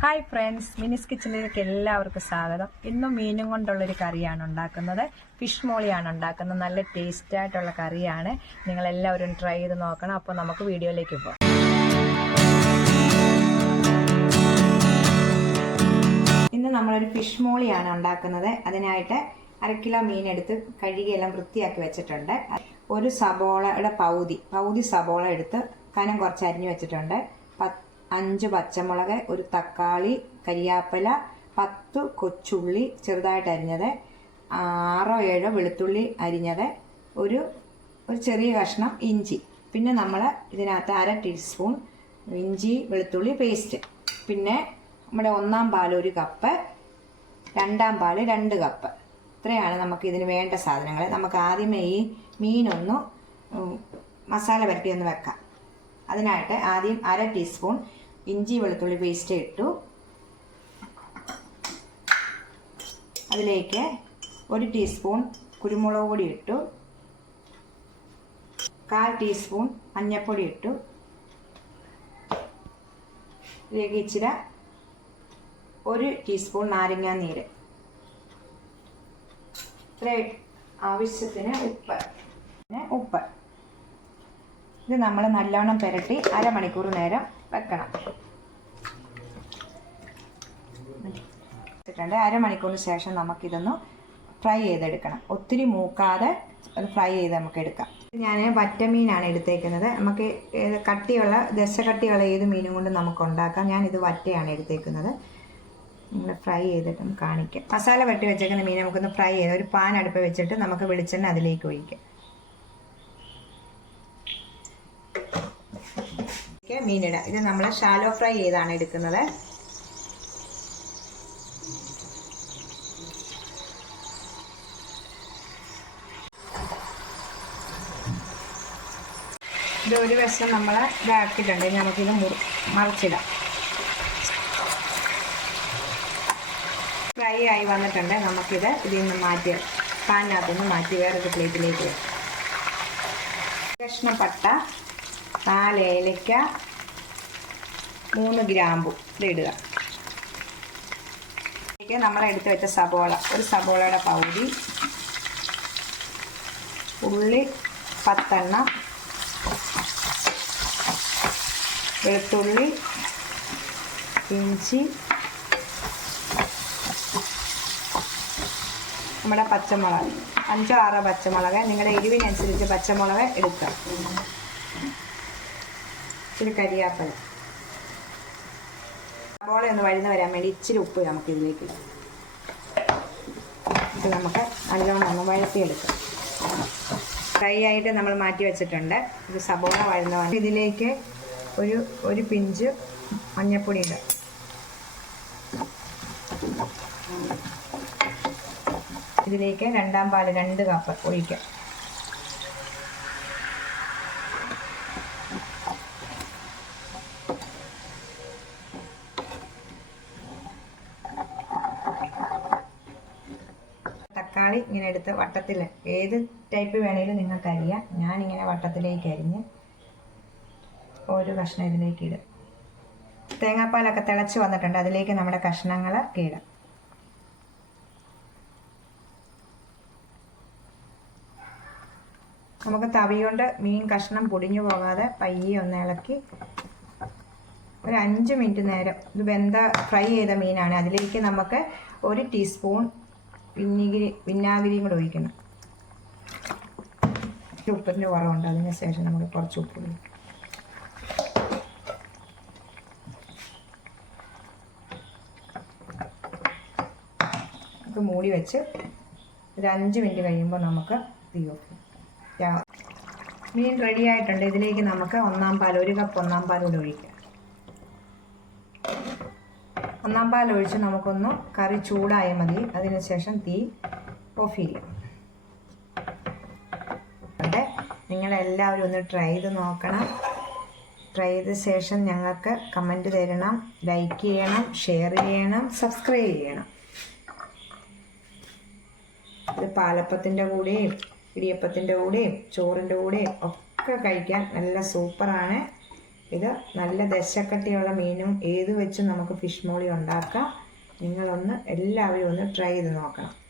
Hi friends മിനിസ് കിച്ചണിലേക്ക് എല്ലാവർക്കും സ്വാഗതം. ഇന്നും മീനും കൊണ്ടുള്ളൊരു കറിയാണ് ഉണ്ടാക്കുന്നത്. ഫിഷ് മോളിയാണ് ഉണ്ടാക്കുന്നത്. നല്ല ടേസ്റ്റ് ആയിട്ടുള്ള കറിയാണ്. നിങ്ങൾ എല്ലാവരും ട്രൈ ചെയ്ത് നോക്കണം. അപ്പോൾ നമുക്ക് വീഡിയോയിലേക്ക് പോകാം ഇന്ന് നമ്മളൊരു ഫിഷ് മോളിയാണ് ഉണ്ടാക്കുന്നത്. അതിനായിട്ട് അര കിലോ മീൻ എടുത്ത് കഴുകിയെല്ലാം വൃത്തിയാക്കി വെച്ചിട്ടുണ്ട്. ഒരു സബോളയുടെ പൗതി പൗതി സബോള എടുത്ത് കനം കുറച്ച് അരിഞ്ഞു വെച്ചിട്ടുണ്ട്. പത്ത് അഞ്ച് പച്ചമുളക് ഒരു തക്കാളി കരിയാപ്പില പത്ത് കൊച്ചുള്ളി ചെറുതായിട്ട് അരിഞ്ഞത് ആറോ ഏഴോ വെളുത്തുള്ളി അരിഞ്ഞത് ഒരു ഒരു ചെറിയ കഷ്ണം ഇഞ്ചി. പിന്നെ നമ്മൾ ഇതിനകത്ത് അര ടീസ്പൂൺ ഇഞ്ചി വെളുത്തുള്ളി പേസ്റ്റ് പിന്നെ നമ്മുടെ ഒന്നാം പാൽ ഒരു കപ്പ് രണ്ടാം പാൽ രണ്ട് കപ്പ്. ഇത്രയാണ് നമുക്ക് ഇതിന് വേണ്ട സാധനങ്ങൾ നമുക്ക് ആദ്യമേ ഈ മീനൊന്ന് മസാല പരട്ടിയൊന്ന് വെക്കാം. അതിനായിട്ട് ആദ്യം അര ടീസ്പൂൺ ഇഞ്ചി വെളുത്തുള്ളി പേസ്റ്റ് ഇട്ടു. അതിലേക്ക് ഒരു ടീസ്പൂൺ കുരുമുളക് പൊടി ഇട്ടു. കാൽ ടീസ്പൂൺ മഞ്ഞൾപ്പൊടി ഇട്ടു. ഇതിലേക്ക് ഇച്ചിരി ഒരു ടീസ്പൂൺ നാരങ്ങാ നീര്. ഇത്ര ആവശ്യത്തിന് ഉപ്പ്. ഉപ്പ്. ഇത് നമ്മൾ നല്ലോണം പുരട്ടി അരമണിക്കൂർ നേരം വെക്കണം. വെച്ചിട്ടുണ്ട്. അരമണിക്കൂറിന് ശേഷം നമുക്കിതൊന്ന് ഫ്രൈ ചെയ്തെടുക്കണം. ഒത്തിരി മൂക്കാതെ അത് ഫ്രൈ ചെയ്ത് നമുക്ക് എടുക്കാം. ഞാൻ വറ്റമീനാണ് എടുത്തേക്കുന്നത്. നമുക്ക് കട്ടിയുള്ള ദശ കട്ടിയുള്ള ഏത് മീനും കൊണ്ട് നമുക്ക് ഉണ്ടാക്കാം. ഞാൻ ഇത് വറ്റയാണ് എടുത്തേക്കുന്നത്. നമ്മൾ ഫ്രൈ ചെയ്തിട്ട് കാണിക്കാം. മസാല വെട്ടി വെച്ചേക്കുന്ന മീൻ നമുക്കൊന്ന് ഫ്രൈ ചെയ്ത് ഒരു പാൻ അടുപ്പ് വെച്ചിട്ട് നമുക്ക് വെളിച്ചെണ്ണ അതിലേക്ക് ഒഴിക്കാം. ഇതിലേക്ക് മീനിടാം ഇത് നമ്മൾ ഷാലോ ഫ്രൈ ചെയ്താണ് എടുക്കുന്നത്. ഇത് ഒരു വശം നമ്മൾ ഇതാക്കിയിട്ടുണ്ട്. നമുക്കിത് മുറി മറിച്ചിടാം. ഫ്രൈ ആയി വന്നിട്ടുണ്ട്. നമുക്കിത് ഇതിൽ നിന്ന് മാറ്റി പാനിനകത്ത് നിന്ന് മാറ്റി വേറൊരു പ്ലേറ്റിലേക്ക് കഷ്ണപ്പെട്ട കഷ്ണം പട്ട നാല് ഏലക്ക മൂന്ന് ഗ്രാമ്പു ഇത് ഇടുക. നമ്മൾ എടുത്ത് വെച്ച സബോള ഒരു സബോളയുടെ പകുതി ഉള്ളി പത്തെണ്ണം വെളുത്തുള്ളി ഇഞ്ചി നമ്മുടെ പച്ചമുളക് അഞ്ചോ ആറോ പച്ചമുളക് നിങ്ങളുടെ എരിവിനനുസരിച്ച് പച്ചമുളക് എടുക്കുക. ഇച്ചിരി കരിയാപ്പല. സവോള ഒന്ന് വഴുന്ന് വരാൻ വേണ്ടി ഇച്ചിരി ഉപ്പ് നമുക്ക് ഇതിലേക്ക് ഇടാം. ഇത് നമുക്ക് നല്ലോണം ഒന്ന് വഴത്തിയെടുക്കാം ഫ്രൈ ആയിട്ട് നമ്മൾ മാറ്റി വെച്ചിട്ടുണ്ട്. ഇത് സബോള വഴുന്ന ഇതിലേക്ക് ഒരു ഒരു പിഞ്ച് മഞ്ഞൾപ്പൊടി ഇടാം. ഇതിലേക്ക് രണ്ടാം പാൽ രണ്ട് കപ്പ് ഒഴിക്കാം. തക്കാളി ഇങ്ങനെ എടുത്ത് വട്ടത്തിൽ ഏത് ടൈപ്പ് വേണേലും നിങ്ങൾക്ക് അരിയാം. ഞാനിങ്ങനെ വട്ടത്തിലേക്ക് അരിഞ്ഞ് ഒരു കഷ്ണം ഇതിലേക്ക് ഇടും. തേങ്ങാപ്പാലൊക്കെ തിളച്ച് വന്നിട്ടുണ്ട്. അതിലേക്ക് നമ്മുടെ കഷ്ണങ്ങൾ ഇടാം. നമുക്ക് തവി കൊണ്ട് മീൻ കഷ്ണം പൊടിഞ്ഞു പോകാതെ പയ്യെ ഒന്ന് ഇളക്കി ഒരു അഞ്ച് മിനിറ്റ് നേരം ഇത് വെന്ത ഫ്രൈ ചെയ്ത മീനാണ്. അതിലേക്ക് നമുക്ക് ഒരു ടീസ്പൂൺ വിന്നിഗിരി വിനാഗിരിയും കൂടെ ഒഴിക്കണം. ഉപ്പിന്റെ കുറവുണ്ട്. അതിന് ശേഷം നമുക്ക് കുറച്ച് ഉപ്പ് ഒഴിക്കും നമുക്ക് മൂടി വെച്ച് ഒരു അഞ്ച് മിനിറ്റ് കഴിയുമ്പോൾ നമുക്ക് തീ ചെയ്യാം. മീൻ റെഡി ആയിട്ടുണ്ട്. ഇതിലേക്ക് നമുക്ക് ഒന്നാം പാൽ ഒരു കപ്പ് ഒന്നാം പാൽ കൂടെ ഒഴിക്കാം. ഒന്നാം പാൽ ഒഴിച്ച് നമുക്കൊന്ന് കറി ചൂടായ മതി. അതിനുശേഷം തീ ഓഫ് ചെയ്യാം. അതെ നിങ്ങളെല്ലാവരും ഒന്ന് ട്രൈ ചെയ്ത് നോക്കണം. ട്രൈ ചെയ്ത ശേഷം ഞങ്ങൾക്ക് കമന്റ് തരണം ലൈക്ക് ചെയ്യണം ഷെയർ ചെയ്യണം സബ്സ്ക്രൈബ് ചെയ്യണം. ഇത് പാലപ്പത്തിന്റെ കൂടെയും ഇടിയപ്പത്തിന്റെ കൂടെയും ചോറിന്റെ കൂടെയും ഒക്കെ കഴിക്കാൻ നല്ല സൂപ്പറാണ് ഇത് നല്ല ദശക്കട്ടിയുള്ള മീനും ഏത് വെച്ചും നമുക്ക് ഫിഷ് മോളി ഉണ്ടാക്കാം. നിങ്ങളൊന്ന് എല്ലാവരും ഒന്ന് ട്രൈ ചെയ്ത് നോക്കണം.